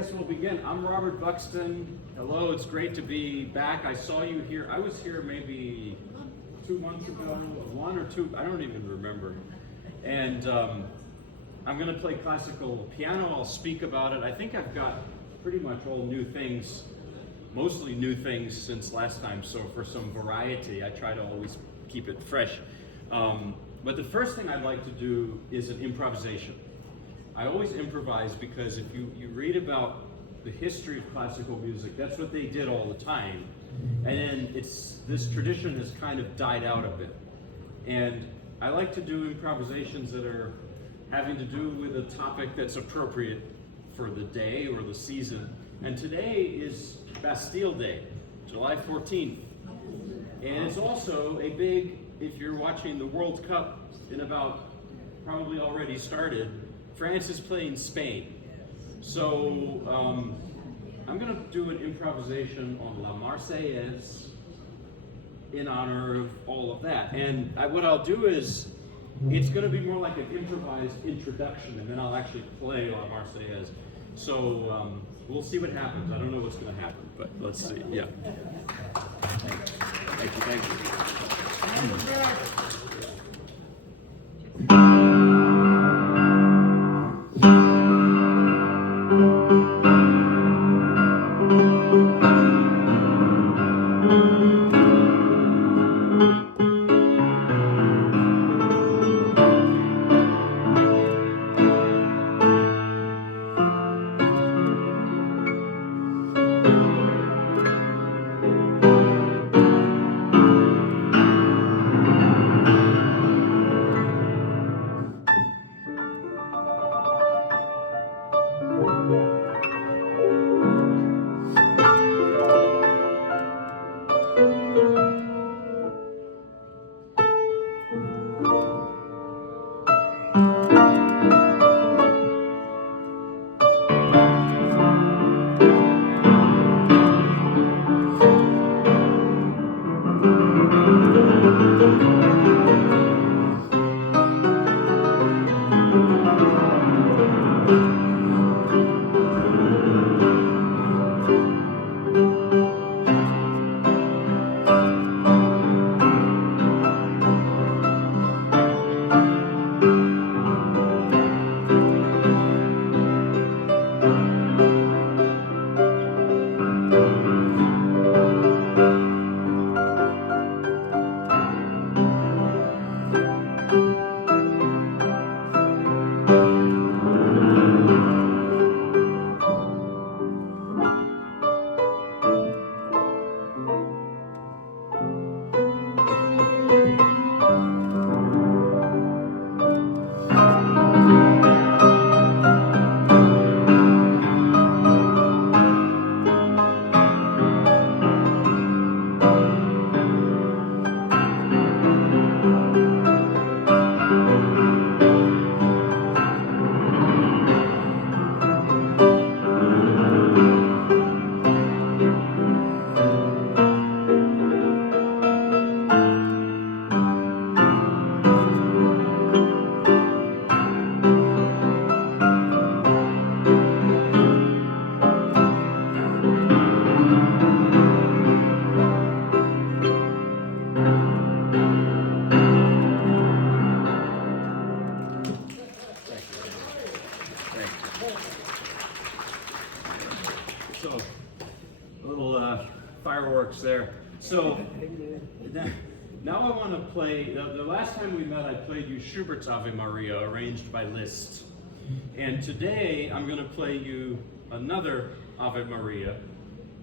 guess we'll begin. I'm Robert Buxton. Hello, it's great to be back. I saw you here. I was here maybe 2 months ago, 1 or 2, I don't even remember. And I'm going to play classical piano. I'll speak about it. I think I've got pretty much all new things, mostly new things since last time. So for some variety, I try to always keep it fresh. But the first thing I'd like to do is an improvisation. I always improvise because if you read about the history of classical music, that's what they did all the time. And then this tradition has kind of died out a bit. And I like to do improvisations that are having to do with a topic that's appropriate for the day or the season. And today is Bastille Day, July 14th. And it's also a big, if you're watching the World Cup in about, probably already started, France is playing Spain. So I'm going to do an improvisation on La Marseillaise in honor of all of that. And what I'll do is, it's going to be more like an improvised introduction, and then I'll actually play La Marseillaise. So we'll see what happens. I don't know what's going to happen, but let's see. Yeah. Thank you. Thank you. So, a little fireworks there. So, now I want to play, the last time we met I played you Schubert's Ave Maria, arranged by Liszt. And today I'm going to play you another Ave Maria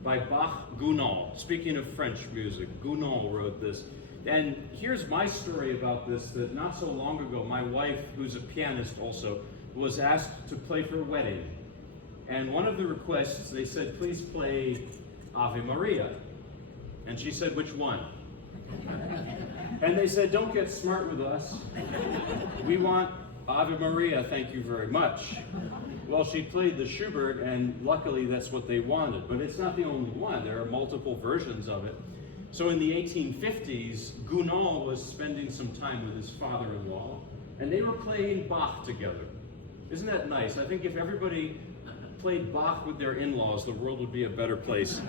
by Bach-Gounod. Speaking of French music, Gounod wrote this. And here's my story about this, that not so long ago, my wife, who's a pianist also, was asked to play for a wedding. And one of the requests, they said, please play Ave Maria. And she said, which one? And they said, don't get smart with us. We want Ave Maria, thank you very much. Well, she played the Schubert, and luckily that's what they wanted. But it's not the only one. There are multiple versions of it. So in the 1850s, Gounod was spending some time with his father-in-law, and they were playing Bach together. Isn't that nice? I think if everybody played Bach with their in-laws, the world would be a better place.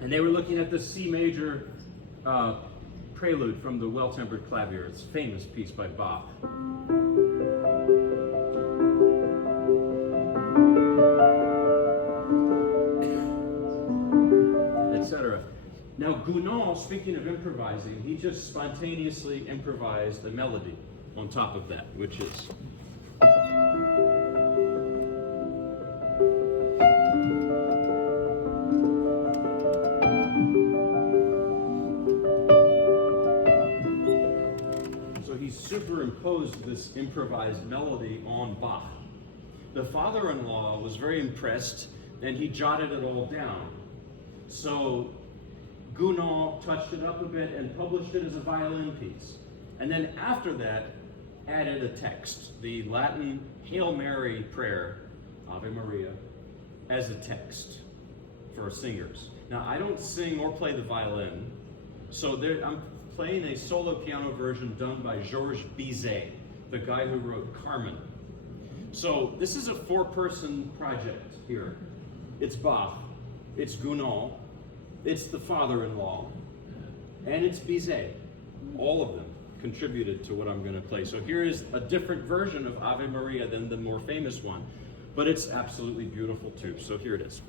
And they were looking at the C major prelude from the Well-Tempered Clavier. It's a famous piece by Bach. Etc. Now Gounod, speaking of improvising, he just spontaneously improvised a melody on top of that, which is... So he superimposed this improvised melody on Bach. The father-in-law was very impressed, and he jotted it all down. So Gounod touched it up a bit and published it as a violin piece. And then after that, added a text, the Latin Hail Mary prayer, Ave Maria, as a text for singers. Now, I don't sing or play the violin, so I'm playing a solo piano version done by Georges Bizet, the guy who wrote Carmen. So this is a 4-person project here. It's Bach, it's Gounod, it's the father-in-law, and it's Bizet. All of them contributed to what I'm going to play. So here is a different version of Ave Maria than the more famous one, but it's absolutely beautiful too. So here it is.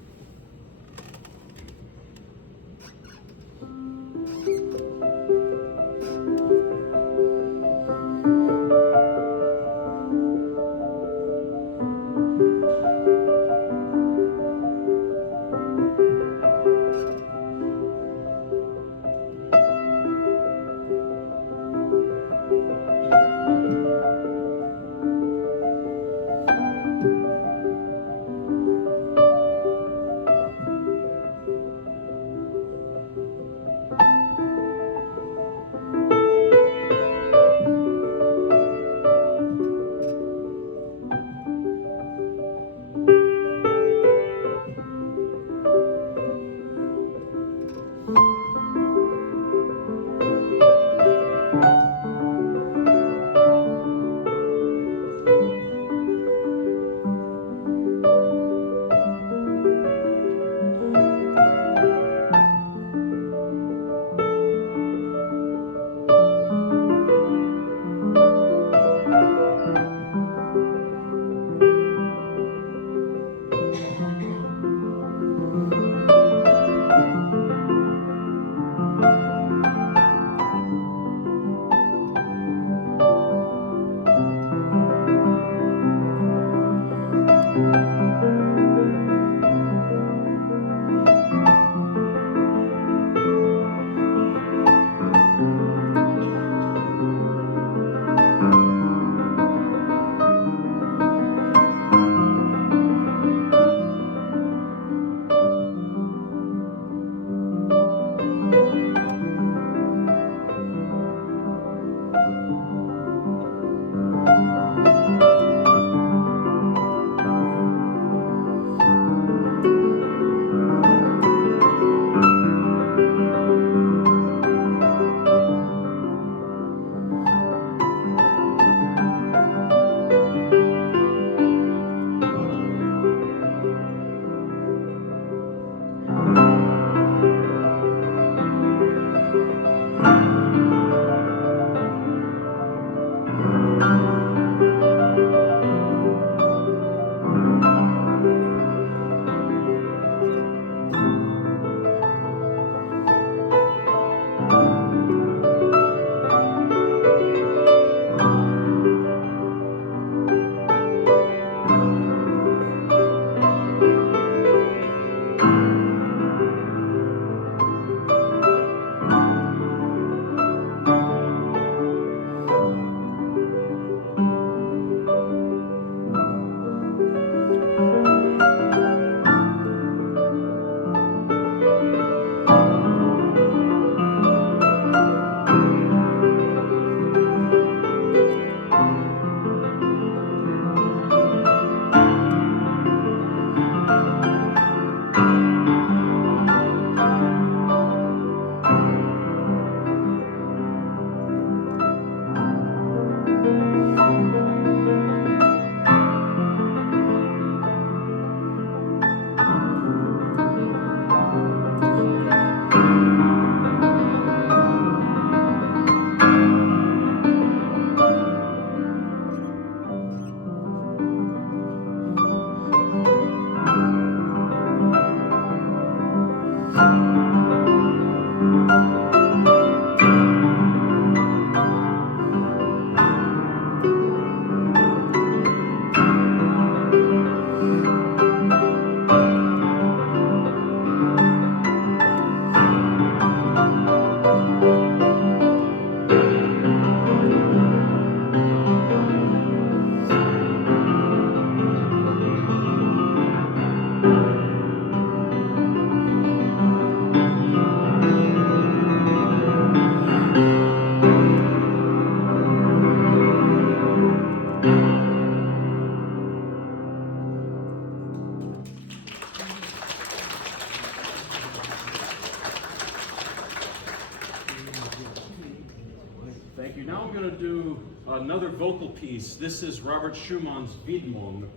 you. Now I'm going to do another vocal piece. This is Robert Schumann's Widmung,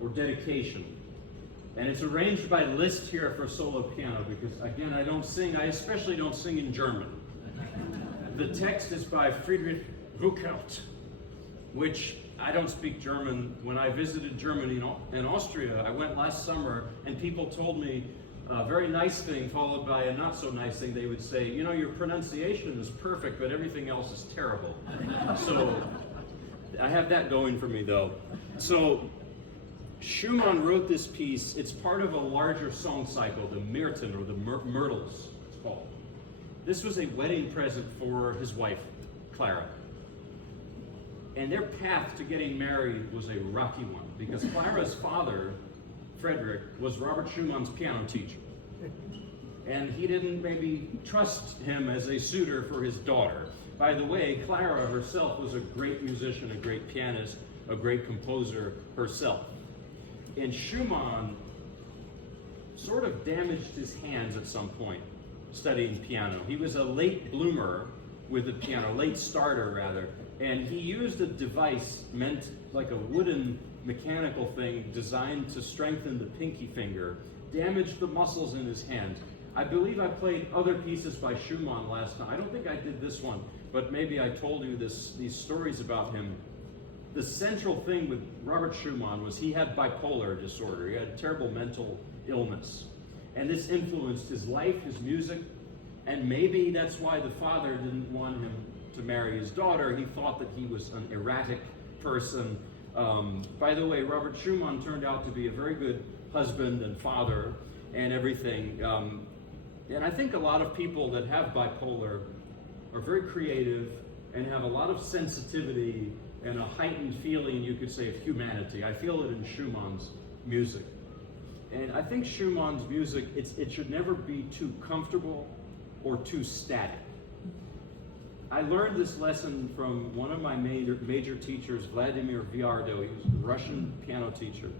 or dedication. And it's arranged by Liszt here for solo piano because, again, I don't sing. I especially don't sing in German. The text is by Friedrich Ruckert, which I don't speak German. When I visited Germany and Austria, I went last summer, and people told me a very nice thing followed by a not so nice thing. They would say, you know, your pronunciation is perfect, but everything else is terrible. So I have that going for me, though. So Schumann wrote this piece. It's part of a larger song cycle, the Myrten, or the Myrtles, it's called. This was a wedding present for his wife, Clara. And their path to getting married was a rocky one, because Clara's father, Frederick, was Robert Schumann's piano teacher. And he didn't maybe trust him as a suitor for his daughter. By the way, Clara herself was a great musician, a great pianist, a great composer herself. And Schumann sort of damaged his hands at some point studying piano. He was a late bloomer with the piano, late starter rather, and he used a device meant like a wooden mechanical thing designed to strengthen the pinky finger, damaged the muscles in his hands. I believe I played other pieces by Schumann last time. I don't think I did this one, but maybe I told you these stories about him. The central thing with Robert Schumann was he had bipolar disorder. He had a terrible mental illness. And this influenced his life, his music, and maybe that's why the father didn't want him to marry his daughter. He thought that he was an erratic person. By the way, Robert Schumann turned out to be a very good husband and father and everything. And I think a lot of people that have bipolar are very creative and have a lot of sensitivity and a heightened feeling, you could say, of humanity. I feel it in Schumann's music. And I think Schumann's music, it should never be too comfortable or too static. I learned this lesson from one of my major teachers, Vladimir Viardot. He was a Russian piano teacher.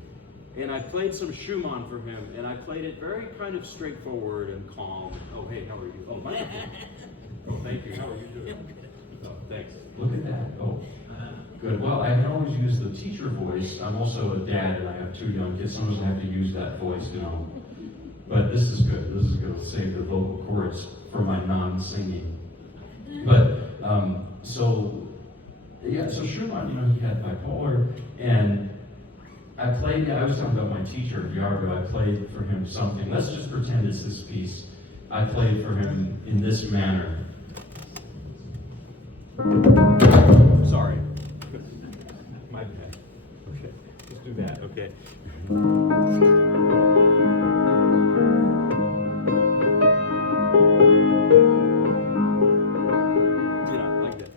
And I played some Schumann for him, and I played it very kind of straightforward and calm. Oh, hey, how are you? Oh, my. Oh, thank you. How are you doing? Oh, thanks. Look at that. Oh, good. Well, I can always use the teacher voice. I'm also a dad, and I have 2 young kids. Sometimes I have to use that voice, you know. But this is good. This is going to save the vocal cords for my non-singing. But, so Schumann, you know, he had bipolar, and I was talking about my teacher, Viardot. I played for him something. Let's just pretend it's this piece. I played for him in this manner. Sorry. My bad. Okay, let's do that, okay. Yeah, like that.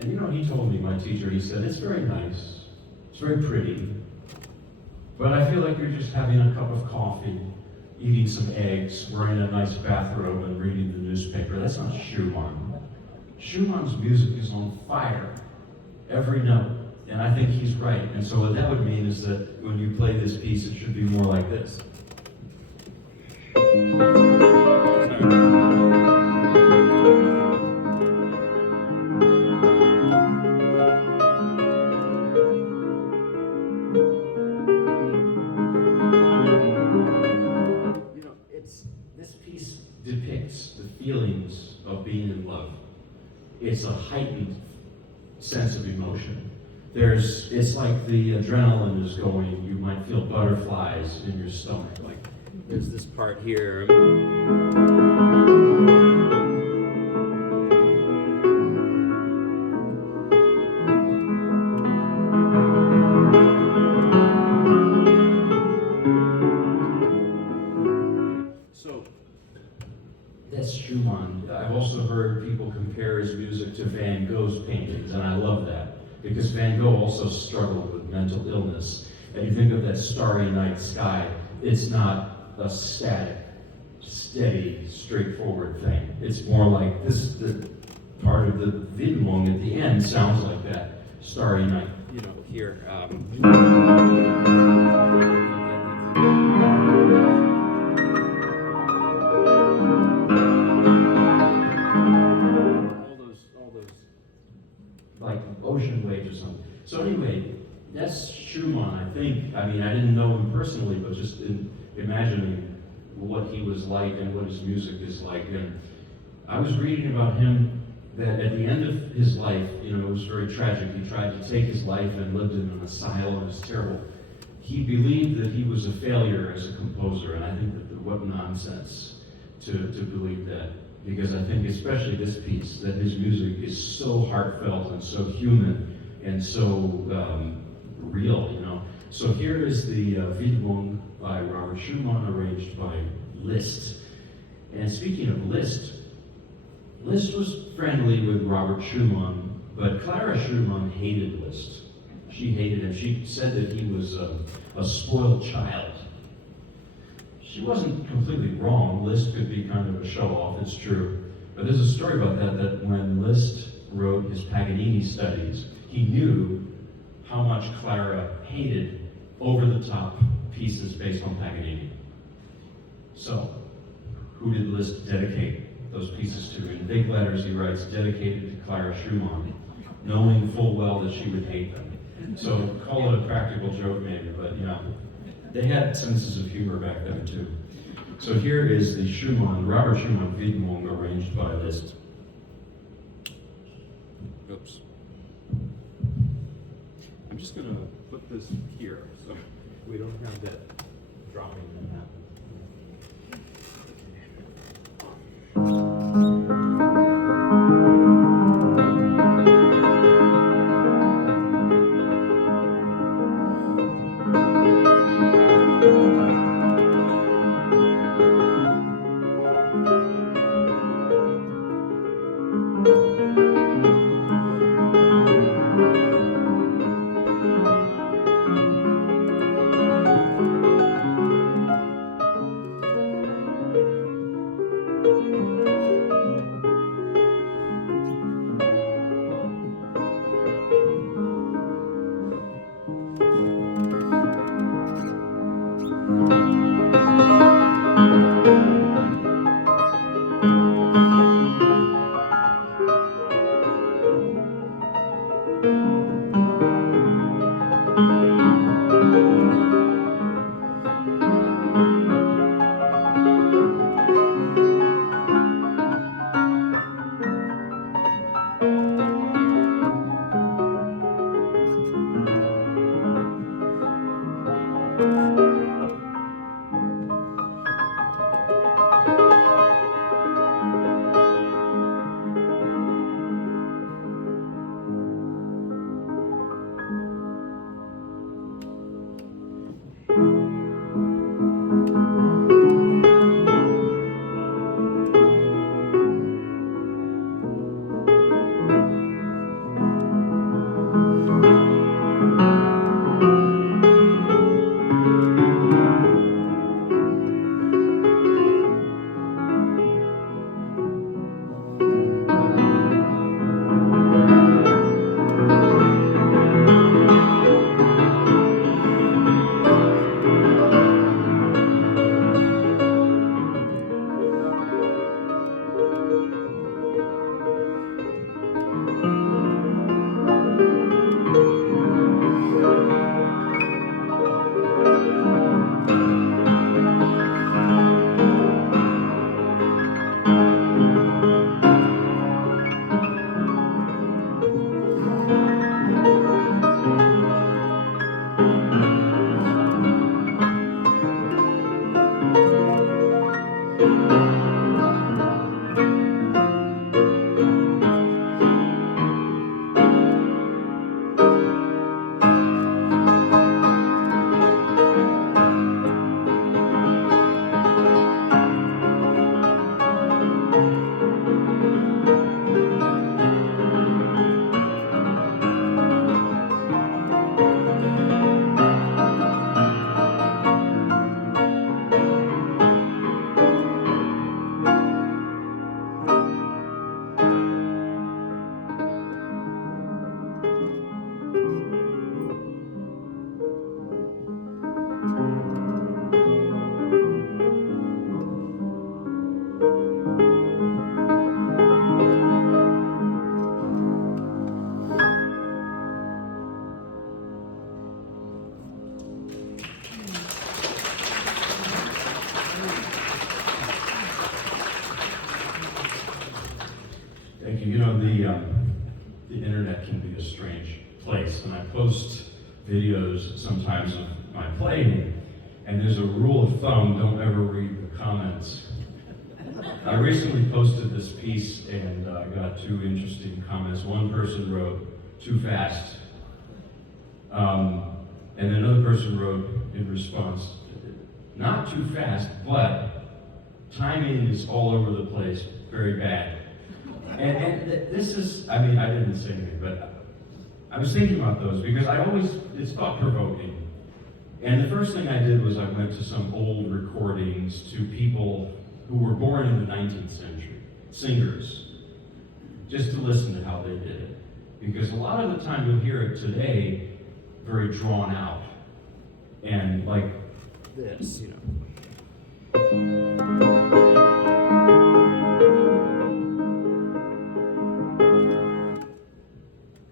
And you know, he told me, my teacher, he said, it's very nice, it's very pretty, but I feel like you're just having a cup of coffee, eating some eggs, wearing a nice bathrobe, and reading the newspaper. That's not Schumann. Schumann's music is on fire, every note, and I think he's right. And so what that would mean is that when you play this piece, it should be more like this. You know, this piece depicts the feelings of being in love. It's a heightened sense of emotion. It's like the adrenaline is going. You might feel butterflies in your stomach. Like there's this part here. So that's Schumann. I've also heard people compare his music to Van Gogh's paintings, and I love that because Van Gogh also struggled with mental illness. And you think of that starry night sky, it's not a static, steady, straightforward thing. It's more like this, the part of the Widmung at the end sounds like that starry night. You know, here. All those ocean waves or something. So anyway, that's Schumann, I think. I mean, I didn't know him personally, but just in imagining what he was like and what his music is like. And I was reading about him that at the end of his life, you know, it was very tragic. He tried to take his life and lived in an asylum. It was terrible. He believed that he was a failure as a composer, and I think that what nonsense to believe that, because I think especially this piece, that his music is so heartfelt and so human and so real, you know. So here is the Widmung by Robert Schumann, arranged by Liszt. And speaking of Liszt, Liszt was friendly with Robert Schumann, but Clara Schumann hated Liszt. She hated him. She said that he was a spoiled child. She wasn't completely wrong. Liszt could be kind of a show-off, it's true. But there's a story about that when Liszt wrote his Paganini studies, he knew how much Clara hated over-the-top pieces based on Paganini. So, who did Liszt dedicate those pieces to? In big letters he writes, dedicated to Clara Schumann, knowing full well that she would hate them. So call it a practical joke maybe, but you know, they had senses of humor back then too. So here is the Schumann, Robert Schumann Widmung, arranged by Liszt. Oops. I'm just gonna put this here so we don't have that dropping in that. you. You know, the internet can be a strange place, and I post videos sometimes of my playing, and there's a rule of thumb: don't ever read the comments. I recently posted this piece and got two interesting comments. One person wrote, "Too fast," and another person wrote in response, "Not too fast, but timing is all over the place, very bad." And this is, I mean, I didn't say anything, but I was thinking about those because it's thought-provoking. And the first thing I did was I went to some old recordings to people who were born in the 19th century, singers, just to listen to how they did it. Because a lot of the time you'll hear it today very drawn out and like this, you know.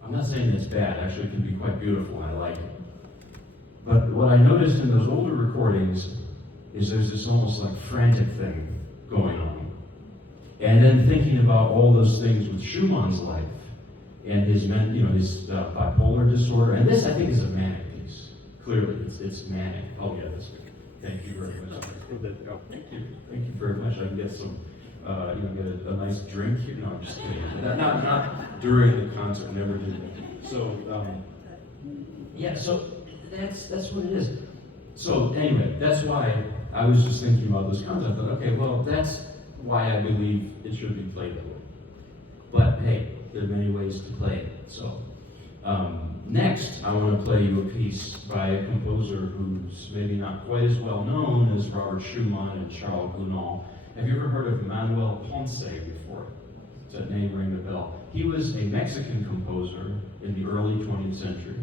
I'm not saying it's bad, actually it can be quite beautiful and I like it. But what I noticed in those older recordings is there's this almost like frantic thing going on. And then thinking about all those things with Schumann's life and his bipolar disorder. And this, I think, is a manic piece. Clearly, it's manic. Oh, yeah, that's good. Thank you very much. Oh, thank you. Thank you very much. I can get some, get a nice drink here. No, I'm just kidding. Not during the concert. Never do that. So, so that's what it is. So anyway, that's why I was just thinking about this concept. I thought, okay, well, that's why I believe it should be played that way. But hey, there are many ways to play it. So next, I want to play you a piece by a composer who's maybe not quite as well known as Robert Schumann and Charles Gounod. Have you ever heard of Manuel Ponce before? Does that name ring a bell? He was a Mexican composer in the early 20th century.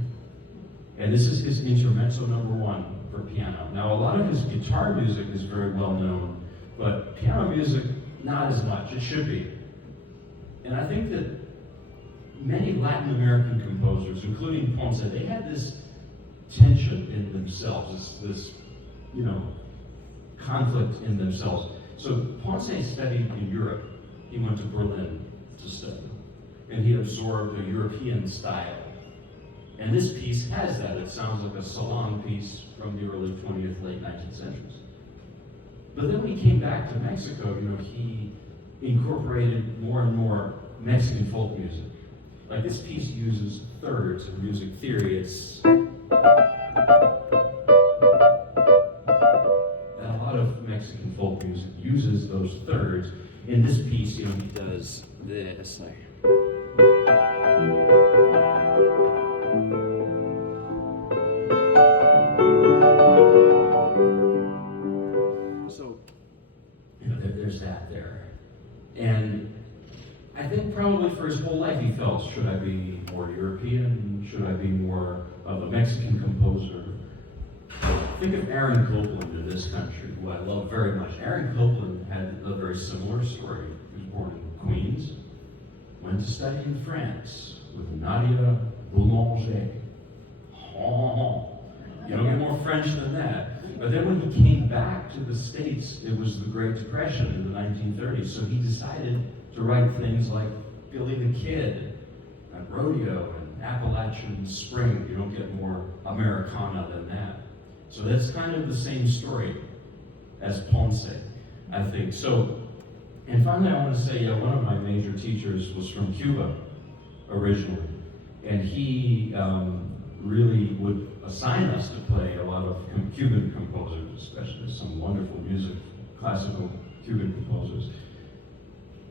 And this is his Intermezzo number 1 for piano. Now, a lot of his guitar music is very well known, but piano music, not as much. It should be. And I think that many Latin American composers, including Ponce, they had this tension in themselves, this conflict in themselves. So Ponce studied in Europe. He went to Berlin to study, and he absorbed a European style. And this piece has that. It sounds like a salon piece from the early 20th, late 19th centuries. But then when he came back to Mexico, he incorporated more and more Mexican folk music. Like this piece uses thirds in music theory. It's and a lot of Mexican folk music uses those thirds. In this piece, he does this. So, there's that there. And I think probably for his whole life he felt, should I be more European? Should I be more of a Mexican composer? Think of Aaron Copland in this country, who I love very much. Aaron Copland had a very similar story. He was born in Queens, went to study in France with Nadia Boulanger. You don't get more French than that. But then when he came back to the States, it was the Great Depression in the 1930s, so he decided to write things like Billy the Kid, and Rodeo, and Appalachian Spring. You don't get more Americana than that. So that's kind of the same story as Ponce, I think. So, and finally I want to say one of my major teachers was from Cuba originally, and he really would assign us to play a lot of Cuban composers, especially some wonderful music, classical Cuban composers.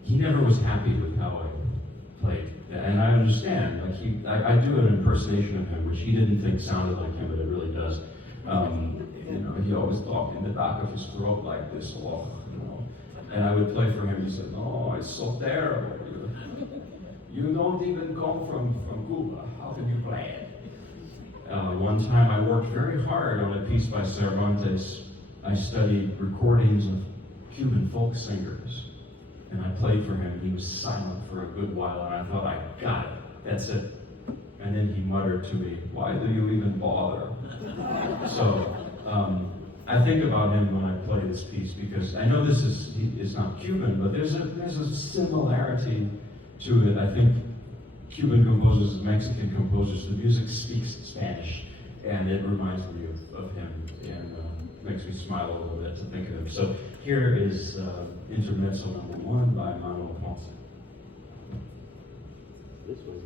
He never was happy with how I played, and I understand. I do an impersonation of him, which he didn't think sounded like him, but it really does. He always talked in the back of his throat like this, and I would play for him. He said, "No, it's so terrible. You don't even come from Cuba. How can you play it?" One time I worked very hard on a piece by Cervantes. I studied recordings of Cuban folk singers, and I played for him. He was silent for a good while, and I thought, I got it. That's it. And then he muttered to me, "Why do you even bother?" So I think about him when I play this piece, because I know this is not Cuban, but there's a similarity to it. I think Cuban composers, Mexican composers, the music speaks Spanish, and it reminds me of him, and makes me smile a little bit to think of him. So here is Intermezzo number 1 by Manuel Ponce. This was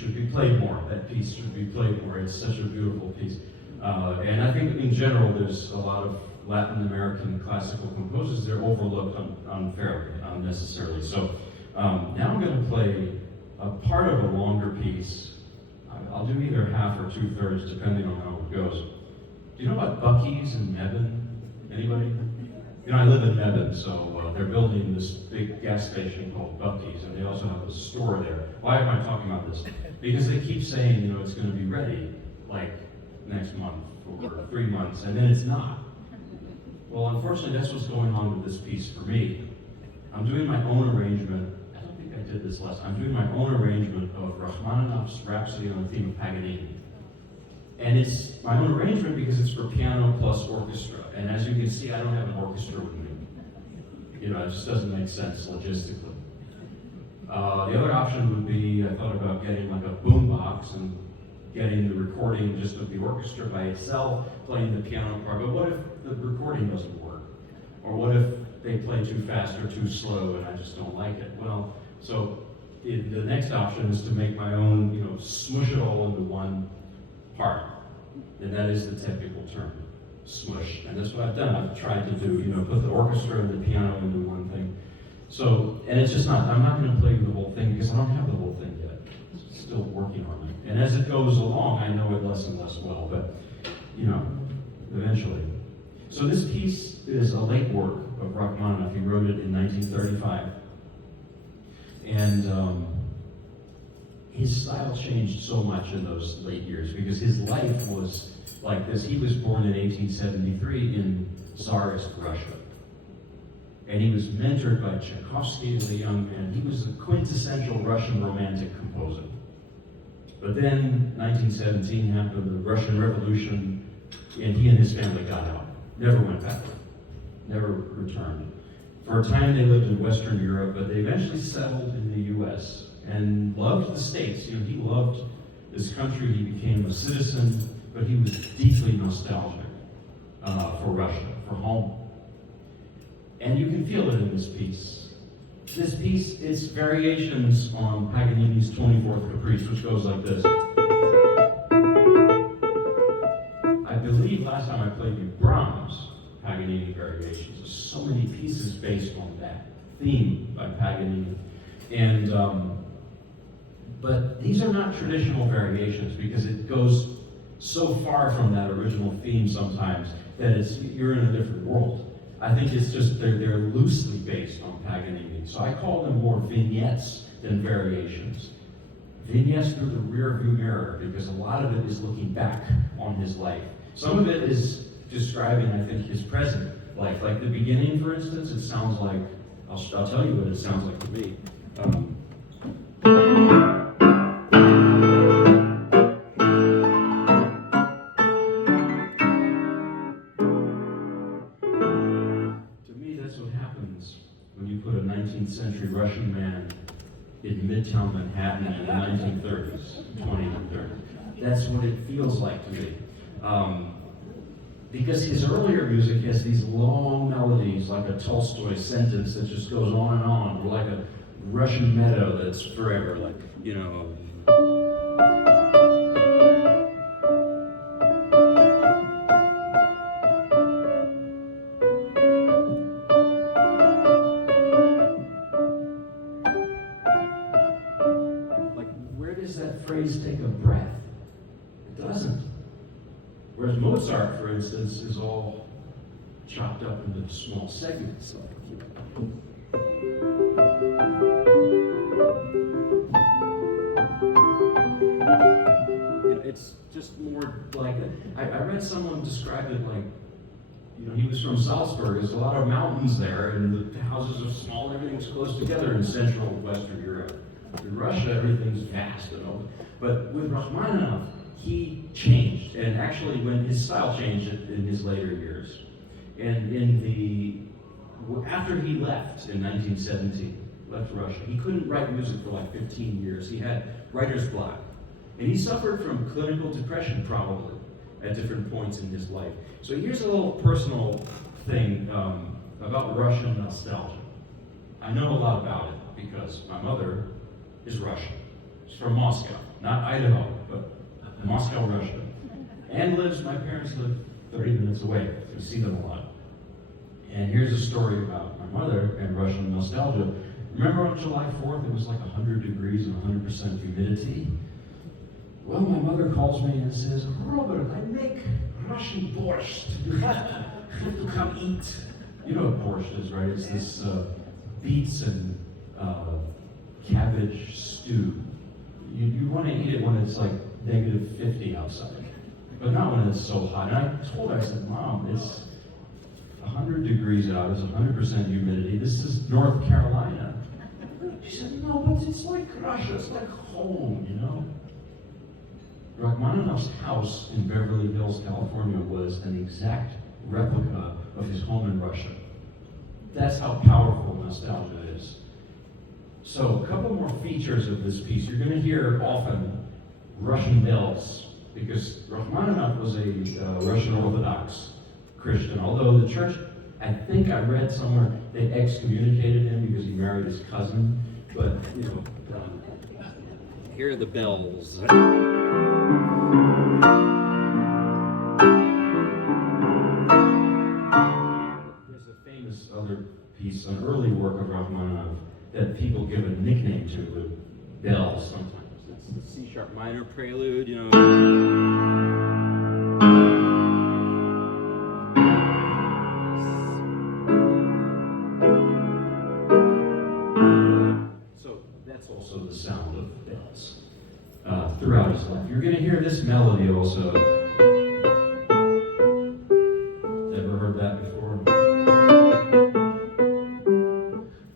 should be played more. That piece should be played more. It's such a beautiful piece. And I think in general, there's a lot of Latin American classical composers, they're overlooked unfairly, unnecessarily. So now I'm going to play a part of a longer piece. I'll do either half or 2/3, depending on how it goes. Do you know about Buc-ee's in Mebane? Anybody? You know, I live in Mebane, so they're building this big gas station called Buc-ee's, and they also have a store there. Why am I talking about this? Because they keep saying, you know, it's going to be ready, like, next month or 3 months, and then it's not. Well, unfortunately, that's what's going on with this piece for me. I'm doing my own arrangement. I don't think I did this last time. I'm doing my own arrangement of Rachmaninoff's Rhapsody on the theme of Paganini. And it's my own arrangement because it's for piano plus orchestra. And as you can see, I don't have an orchestra with me. You know, it just doesn't make sense logistically. The other option would be, I thought about getting like a boombox and getting the recording just of the orchestra by itself, playing the piano part. But what if the recording doesn't work? Or what if they play too fast or too slow and I just don't like it? Well, so the next option is to make my own, you know, smush it all into one part. And that is the technical term, smush. And that's what I've done. I've tried to do, you know, put the orchestra and the piano into one thing. So, and it's just not, I'm not going to play the whole thing because I don't have the whole thing yet. Still working on it. And as it goes along, I know it less and less well, but, you know, eventually. So this piece is a late work of Rachmaninoff. He wrote it in 1935. And his style changed so much in those late years because his life was like this. He was born in 1873 in Tsarist Russia. And he was mentored by Tchaikovsky as a young man. He was a quintessential Russian romantic composer. But then 1917 happened, the Russian Revolution, and he and his family got out. never went back, never returned. For a time they lived in Western Europe, but they eventually settled in the US and loved the States. You know, he loved this country, he became a citizen, but he was deeply nostalgic for Russia, for home. And you can feel it in this piece. This piece is variations on Paganini's 24th Caprice, which goes like this. I believe last time I played you Brahms' Paganini variations. There's so many pieces based on that theme by Paganini. And, but these are not traditional variations because it goes so far from that original theme sometimes that you're in a different world. I think it's just they're loosely based on Paganini. So I call them more vignettes than variations. Vignettes through the rear view mirror, because a lot of it is looking back on his life. Some of it is describing, I think, his present life. Like the beginning, for instance, it sounds like, I'll tell you what it sounds like to me. When you put a 19th century Russian man in Midtown Manhattan in the 1930s, 20s and 30s. That's what it feels like to me. Because his earlier music has these long melodies, like a Tolstoy sentence that just goes on, or like a Russian meadow that's forever, like, you know. Phrase take a breath. It doesn't. Whereas Mozart, for instance, is all chopped up into small segments. It's just more like, I read someone describe it like, you know, he was from Salzburg. There's a lot of mountains there, and the houses are small, everything's close together in Central Western Europe. In Russia, everything's vast and open. But with Rachmaninoff, he changed, and actually when his style changed in his later years. And after he left in 1917, left Russia, he couldn't write music for like 15 years. He had writer's block. And he suffered from clinical depression probably at different points in his life. So here's a little personal thing about Russian nostalgia. I know a lot about it because my mother is Russian. She's from Moscow, not Idaho, but Moscow, Russia. And my parents live 30 minutes away, so we see them a lot. And here's a story about my mother and Russian nostalgia. Remember on July 4th, it was like 100 degrees and 100% humidity? Well, my mother calls me and says, Robert, I make Russian borscht. You have to come eat. You know what borscht is, right? It's this beets and cabbage stew. You want to eat it when it's like negative 50 outside, but not when it's so hot. And I told her, I said, Mom, it's 100 degrees out, it's 100% humidity. This is North Carolina. She said, no, but it's like Russia, it's like home, you know? Rachmaninoff's house in Beverly Hills, California was an exact replica of his home in Russia. That's how powerful nostalgia is. So a couple more features of this piece. You're going to hear often Russian bells, because Rachmaninoff was a Russian Orthodox Christian, although the church, I think I read somewhere, they excommunicated him because he married his cousin, but, you know, here are the bells. There's a famous other piece, an early work of Rachmaninoff, that people give a nickname to, the bells sometimes. It's the C-sharp minor prelude, you know. So that's also the sound of bells throughout his life. You're going to hear this melody also. Ever heard that before?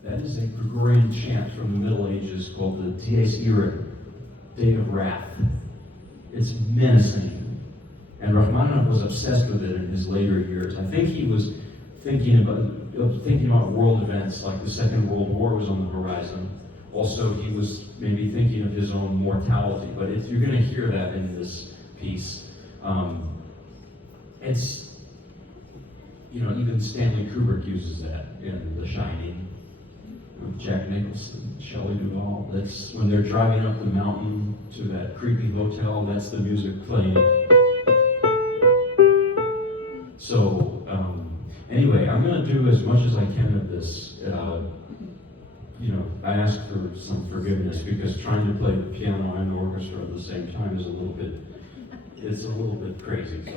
That is a Gregorian chant from the Middle Ages called the Dies Irae, Day of Wrath. It's menacing. And Rachmaninoff was obsessed with it in his later years. I think he was thinking about world events, like the Second World War was on the horizon. Also, he was maybe thinking of his own mortality, but you're going to hear that in this piece. It's, even Stanley Kubrick uses that in The Shining, with Jack Nicholson, Shelley Duvall. That's when they're driving up the mountain to that creepy hotel, that's the music playing. So, anyway, I'm going to do as much as I can of this. I ask for some forgiveness because trying to play the piano and orchestra at the same time is a little bit crazy. So.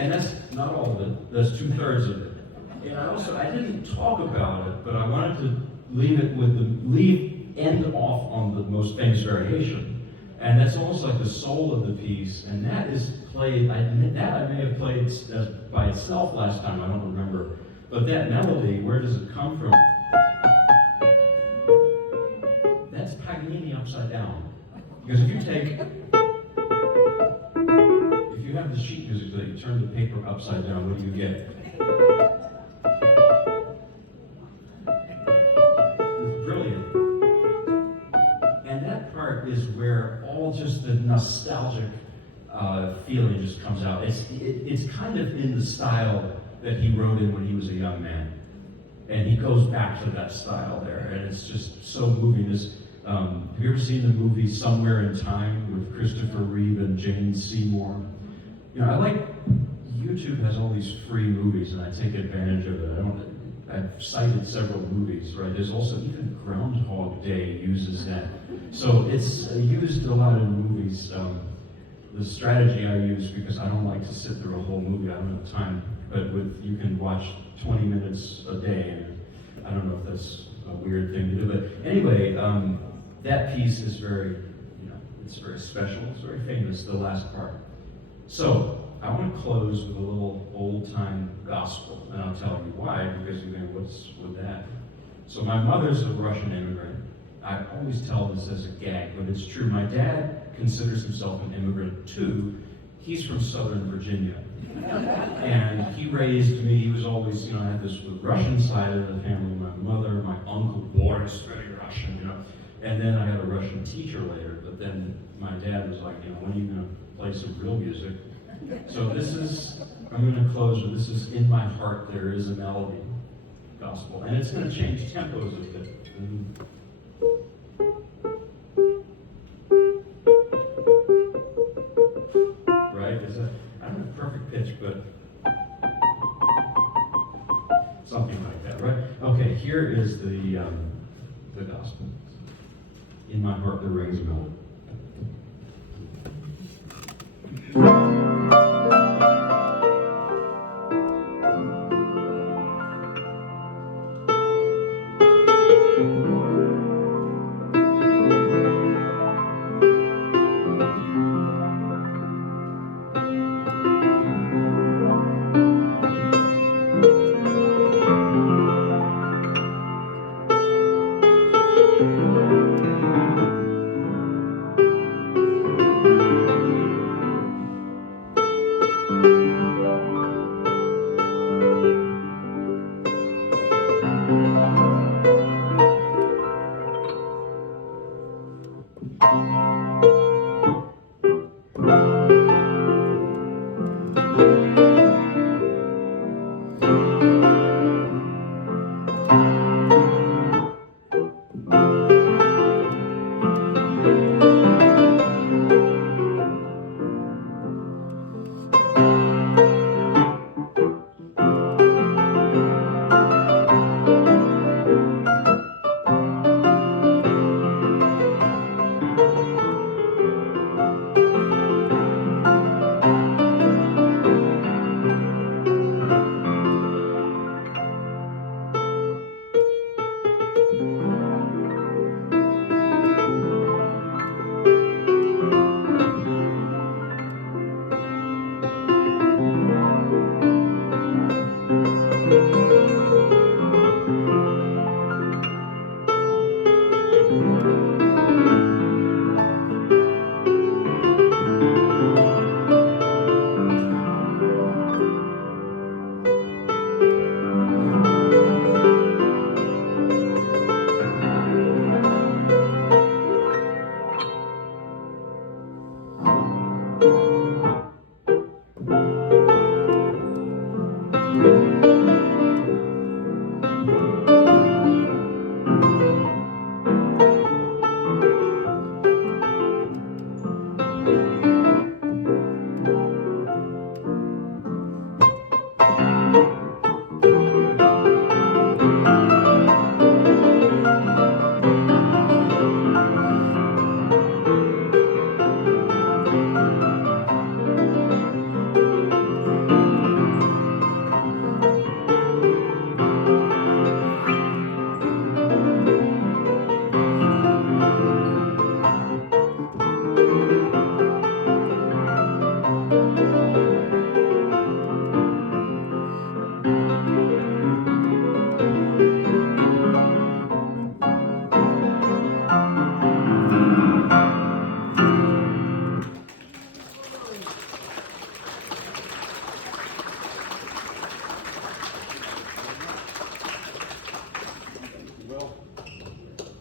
And that's not all of it, that's 2/3 of it. And I didn't talk about it, but I wanted to end off on the most famous variation. And that's almost like the soul of the piece, and that is played, I may have played as by itself last time, I don't remember. But that melody, where does it come from? That's Paganini upside down. Because if you have the sheet music that you turn the paper upside down, what do you get? It's brilliant. And that part is where all just the nostalgic feeling just comes out. It's kind of in the style that he wrote in when he was a young man. And he goes back to that style there, and it's just so moving. Have you ever seen the movie Somewhere in Time with Christopher Reeve and Jane Seymour? You know, YouTube has all these free movies, and I take advantage of it. I've cited several movies, right? There's also even Groundhog Day uses that. So it's used a lot in movies. The strategy I use, because I don't like to sit through a whole movie, I don't have time, but you can watch 20 minutes a day, and I don't know if that's a weird thing to do, but anyway, that piece is very, it's very special, it's very famous, the last part. So, I want to close with a little old-time gospel, and I'll tell you why, because you're going, what's with that? So my mother's a Russian immigrant. I always tell this as a gag, but it's true. My dad considers himself an immigrant too. He's from Southern Virginia. And he raised me, he was always, I had this Russian side of the family, my mother, my uncle, Boris, very Russian, And then I had a Russian teacher later, but then my dad was like, when are you going to play some real music? So I'm going to close with, this is In My Heart There Is a Melody gospel. And it's going to change tempos a bit. Right? I don't have perfect pitch, but something like that, right? Okay, here is the gospel. In my heart there rings a melody.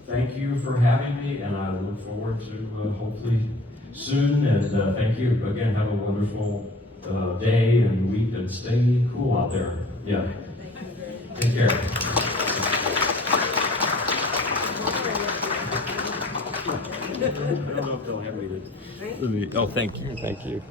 thank you for having me, and I look forward to hopefully soon. And thank you again. Have a wonderful day and week, and stay cool out there. Yeah. Take care. I don't know if they'll have me to. Oh, thank you.